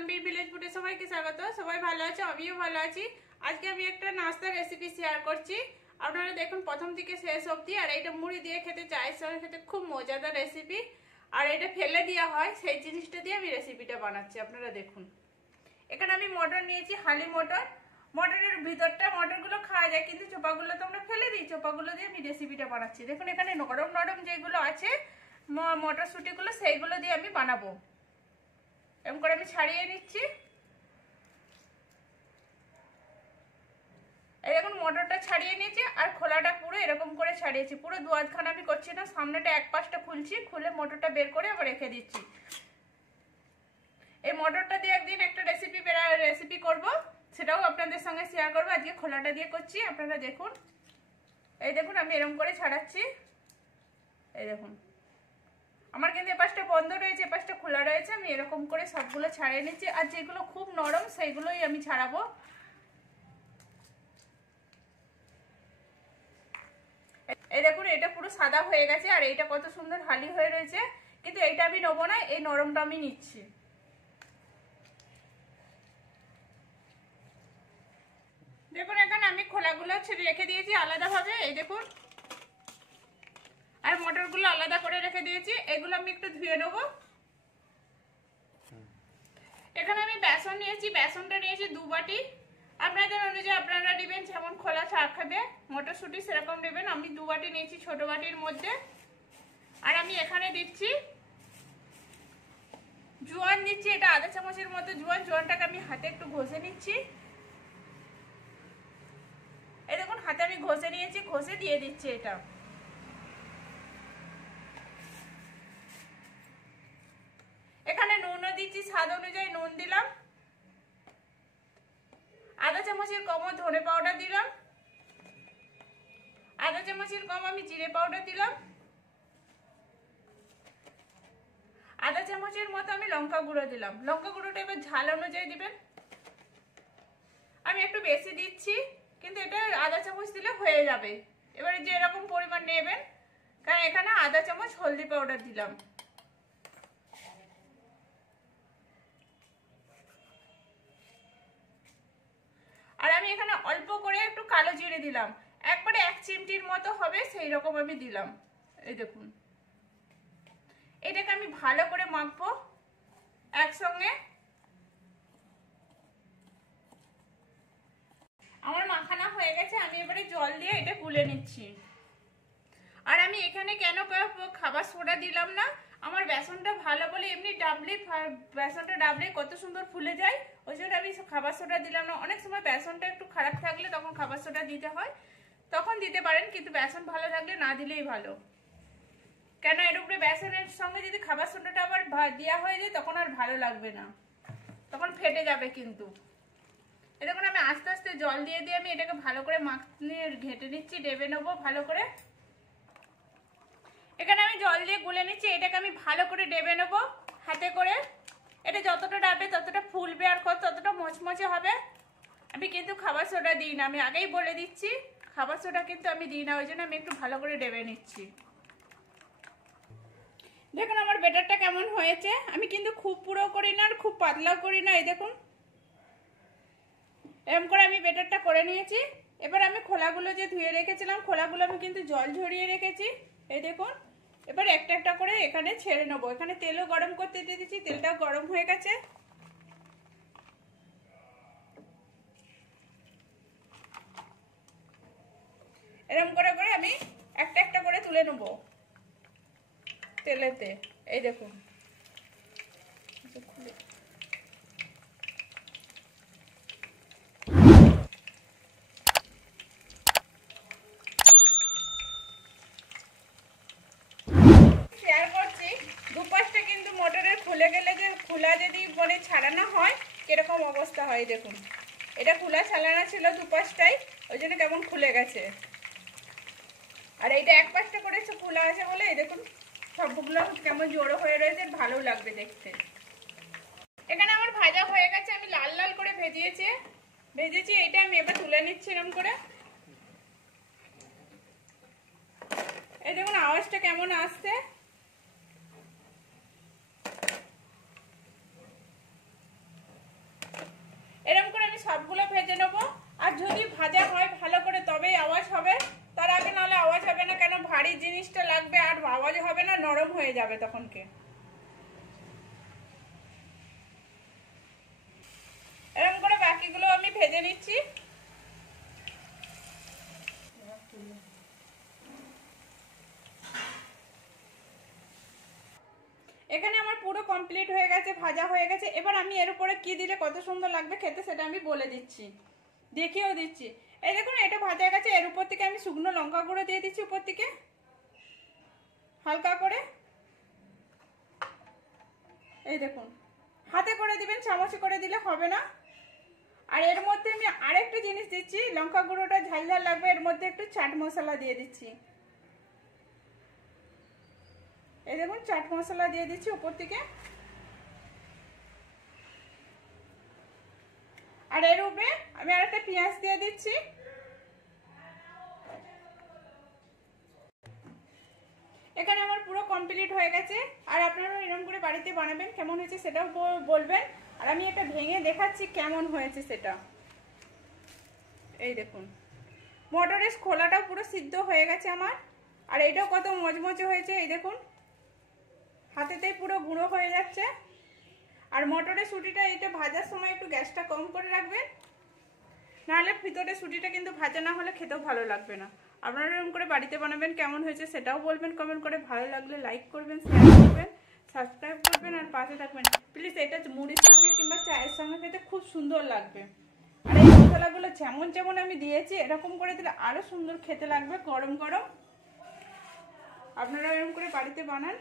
Tanvir village ফুডে সবাইকে স্বাগত। সবাই ভালো আছে, আমিও ভালো আছি। আজকে আমি একটা নাস্তার রেসিপি শেয়ার করছি, আপনারা দেখুন প্রথম থেকে শেষ অবধি। আর এটা মুড়ি দিয়ে খেতে, চায়ের সঙ্গে খেতে খুব মজাদার রেসিপি। আর এটা ফেলে দেওয়া হয়, সেই জিনিসটা দিয়ে আমি রেসিপিটা বানাচ্ছি, আপনারা দেখুন। এখানে আমি মটর নিয়েছি, হালি মটর। মটরের ভিতরটা, মটরগুলো খাওয়া যায় কিন্তু চোপাগুলো তো আমরা ফেলে দিই, চোপাগুলো দিয়ে আমি রেসিপিটা বানাচ্ছি। দেখুন এখানে নরম নরম যেগুলো আছে মটরশুঁটিগুলো, সেইগুলো দিয়ে আমি বানাবো। এরকম করে আমি ছাড়িয়ে নিচ্ছি। এই দেখুন মটরটা ছাড়িয়ে নিয়েছি, আর খোলাটা পুরো এরকম করে ছাড়িয়েছি। পুরো দু আধখানা আমি করছি না, সামনেটা এক পাশটা খুলছি, খুলে মটরটা বের করে আবার রেখে দিচ্ছি। এই মটরটা দিয়ে একদিন একটা রেসিপি করব, সেটাও আপনাদের সঙ্গে শেয়ার করবো। আজকে খোলাটা দিয়ে করছি, আপনারা দেখুন। এই দেখুন আমি এরকম করে ছাড়াচ্ছি। এই দেখুন আমার কিন্তু এপাশটা বন্ধ রয়েছে, এপাশটা খোলা রয়েছে। আমি এরকম করে সবগুলো ছাড়িয়ে নিচ্ছি, আর যেগুলো খুব নরম সেইগুলোই আমি ছাড়াবো। এই দেখুন এটা পুরো সাদা হয়ে গেছে, আর এইটা কত সুন্দর হালি হয়ে রয়েছে। কিন্তু এইটা আমি নেবো না, এই নরমটা আমি নিচ্ছি। দেখুন এখানে আমি খোলাগুলো ছেড়ে রেখে দিয়েছি আলাদাভাবে, এই দেখুন। আর মটরগুলো আলাদা করে রেখে দিয়েছি, এগুলো আমি একটু ধুয়ে নেব। এখানে আমি বেসন নিয়েছি, বেসনটা নিয়েছি 2 বাটি। আপনাদের অনুযায়ী আপনারা নেবেন, যেমন খোলা খাবে মটরশুঁটি সেরকম নেবেন। আমি 2 বাটি নিয়েছি ছোট বাটির মধ্যে। আর আমি এখানে দিচ্ছি জোয়ান দিচ্ছি, এটা আধা চামচের মতো জোয়ান। জোয়ানটাকে আমি হাতে একটু ঘষে নিচ্ছি। এই দেখুন হাতে আমি ঘষে নিয়েছি, ঘষে দিয়ে দিচ্ছি এটা। এখানে নুনও দিচ্ছি, স্বাদ অনুযায়ী নুন দিলাম। আধা চামচের কম ধনে পাউডার দিলাম। আধা চামচের কম আমি জিরে পাউডার দিলাম। আধা চামচের মতো আমি লঙ্কা গুঁড়ো দিলাম। লঙ্কা গুঁড়োটা এবার ঝাল অনুযায়ী দিবেন। আমি একটু বেশি দিচ্ছি, কিন্তু এটা আধা চামচ দিলে হয়ে যাবে। এবারে যে এরকম পরিমাণ নেবেন, কারণ এখানে আধা চামচ হলদি পাউডার দিলাম। আর আমি এখানে অল্প করে একটু কালো জিরে দিলাম, একবারে 1 চিমটির মতো হবে সেই রকম আমি দিলাম। এই দেখুন এটাকে আমি ভালো করে মাখবো একসঙ্গে। আমার মাখানা হয়ে গেছে, আমি এবারে জল দিয়ে এটা গুলে নিচ্ছি। আর আমি এখানে কেন খাবার সোডা দিলাম না, আমার বেসনটা ভালো বলে, এমনি বেসনটা ডাবলে কত সুন্দর ফুলে যায়, ওই জন্য আমি খাবার সোডা দিলাম না। অনেক সময় বেসনটা একটু খারাপ থাকলে তখন খাবার সোডা দিতে হয়, তখন দিতে পারেন, কিন্তু বেসন ভালো থাকলে না দিলেই ভালো। কেন এর উপরে বেসনের সঙ্গে যদি খাবার সোডাটা আবার দেওয়া হয়ে যায়, তখন আর ভালো লাগবে না, তখন ফেটে যাবে। কিন্তু এরকম আমি আস্তে আস্তে জল দিয়ে দিয়ে আমি এটাকে ভালো করে মাখিয়ে ঘেঁটে নিচ্ছি, ডেবে নেবো ভালো করে। এখানে আমি জল দিয়ে গুলে নিচ্ছি, এটাকে আমি ভালো করে ডেবে নেবো হাতে করে। এটা যতটা ডাবে ততটা ফুলবে, আর ততটা মচমচে হবে। আমি কিন্তু খাবার সোডা দিই না, আমি আগেই বলে দিচ্ছি, খাবার সোডা কিন্তু আমি দিই না, ওই জন্য আমি একটু ভালো করে ডেবে নিচ্ছি। দেখুন আমার ব্যাটারটা কেমন হয়েছে। আমি কিন্তু খুব পুরো করি না আর খুব পাতলাও করি না। এই দেখুন এরকম করে আমি ব্যাটারটা করে নিয়েছি। এবার আমি খোলাগুলো যে ধুয়ে রেখেছিলাম, খোলাগুলো আমি কিন্তু জল ঝরিয়ে রেখেছি। এই দেখুন এবার একটা একটা করে এখানে ছেড়ে নেবো। এখানে তেলও গরম করতে দিয়ে দিচ্ছি, তেলটাও গরম হয়ে গেছে। এরকম করে করে আমি একটা একটা করে তুলে নেবো তেলেতে। এই দেখুন শেয়ার করছি, দুপাশটা কিন্তু মটরের খুলে গেলে, যে খোলা যদি মানে ছাড়ানো হয় কিরকম অবস্থা হয়। দেখুন এটা খোলা ছাড়ানো ছিল দুপাশটাই, ওই জন্য কেমন খুলে গেছে। আর এইটা এক পাশটা করে খোলা আছে বলে এই দেখুন সবগুলো কেমন জোড়ো হয়ে রয়েছে, ভালো লাগবে দেখতে। এখানে আমার ভাজা হয়ে গেছে, আমি লাল লাল করে ভেজেছি। এটা আমি এবার তুলে নিচ্ছি এরকম করে। এই দেখুন আওয়াজটা কেমন আসছে। সবগুলো ভেজে নেবো। আর যদি ভাজা হয় ভালো করে তবেই আওয়াজ হবে, তার আগে নাহলে আওয়াজ হবে না। কেন ভারী জিনিসটা লাগবে আর আওয়াজ হবে না, নরম হয়ে যাবে তখনকে। এরকম করে বাকিগুলো আমি ভেজে নিচ্ছি। এখানে আমার পুরো কমপ্লিট হয়ে গেছে, ভাজা হয়ে গেছে। এবার আমি এর উপরে কি দিলে কত সুন্দর লাগবে খেতে সেটা আমি বলে দিচ্ছি, দেখিয়েও দিচ্ছি। এই দেখুন এটা ভাজা গেছে, এর উপর থেকে আমি শুকনো লঙ্কা গুঁড়ো দিয়ে দিচ্ছি উপর থেকে হালকা করে। এই দেখুন, হাতে করে দিবেন, চামচে করে দিলে হবে না। আর এর মধ্যে আমি আরেকটা জিনিস দিচ্ছি, লঙ্কা গুঁড়োটা ঝাল ঝাল লাগবে, এর মধ্যে একটু চাট মশলা দিয়ে দিচ্ছি। এই দেখুন চাট মশলা দিয়ে দিচ্ছি উপর থেকে। আর এর উপরে আমি আরেকটা পেঁয়াজ দিয়ে দিচ্ছি। এখানে আমার পুরো কমপ্লিট হয়ে গেছে। আর আপনারা এরকম করে বাড়িতে বানাবেন, কেমন হয়েছে সেটাও বলবেন। আর আমি এটা ভেঙে দেখাচ্ছি কেমন হয়েছে সেটা। এই দেখুন মটরের খোলাটাও পুরো সিদ্ধ হয়ে গেছে আমার। আর এটাও কত মচমচে হয়েছে, এই দেখুন হাতেতেই পুরো গুঁড়ো হয়ে যাচ্ছে। আর মটরের সুটিটা এটা ভাজার সময় একটু গ্যাসটা কম করে রাখবেন, নাহলে ভিতরে সুটিটা কিন্তু ভাজা না হলে খেতেও ভালো লাগবে না। আপনারা এরকম করে বাড়িতে বানাবেন, কেমন হয়েছে সেটাও বলবেন কমেন্ট করে। ভালো লাগলে লাইক করবেন, শেয়ার করবেন, সাবস্ক্রাইব করবেন আর পাশে থাকবেন প্লিজ। এটা মুড়ির সঙ্গে কিংবা চায়ের সঙ্গে খেতে খুব সুন্দর লাগবে। আর এই মশলাগুলো যেমন যেমন আমি দিয়েছি এরকম করে দিলে আরো সুন্দর খেতে লাগবে গরম গরম। আপনারা এরকম করে বাড়িতে বানান।